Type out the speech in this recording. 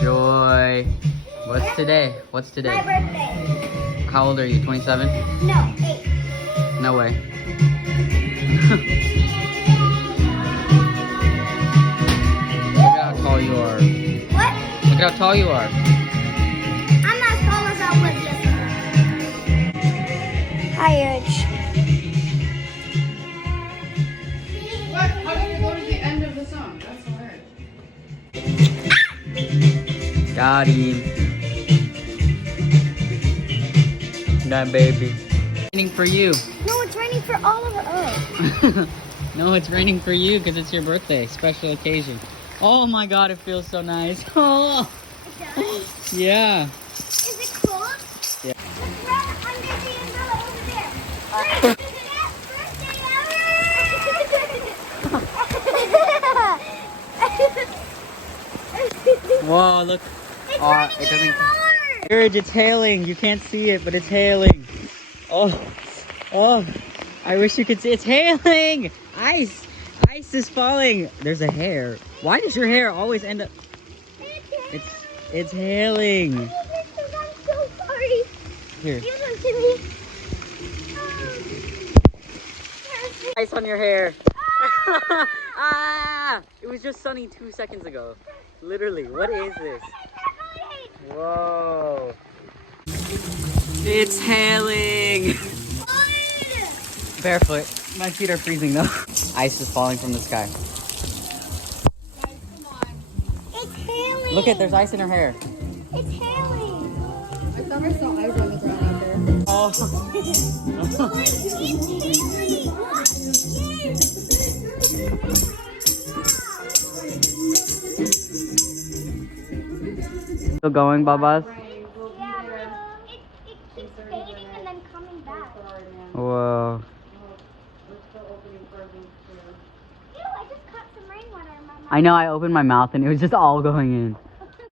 Joy. What's today? What's today? My birthday. How old are you? 27? No, 8. No way. Look at how tall you are. What? Look at how tall you are. I'm not as tall as I was yesterday. Hi, Urge. What? How did you go to the end of the song? That's hilarious. Got him. That baby. Raining for you. No, it's raining for all of us. No, it's raining for you because it's your birthday, special occasion. Oh my God, it feels so nice. Oh, It does? yeah. Is it cold? Yeah. Let's run under the umbrella over there. Great. Whoa, look. It's Oh, raining it doesn't. hard. Urge, it's hailing. You can't see it, but it's hailing. Oh, oh. I wish you could see. It's hailing. Ice. Ice is falling. There's a hair. Why does your hair always end up? It's hailing. I'm so sorry. Here. Give them to me. Ice on your hair. Ah! It was just sunny 2 seconds ago. Literally. What is this? Whoa. It's hailing. Barefoot. My feet are freezing though. Ice is falling from the sky. It's hailing. Look at, there's ice in her hair. It's hailing. I thought I saw ice on the ground out there. Oh. It's hailing. Still going, Babas? Yeah, but it keeps fading and then coming back. Whoa. Ew, I just caught some rainwater in my mouth. I know, I opened my mouth and it was just all going in.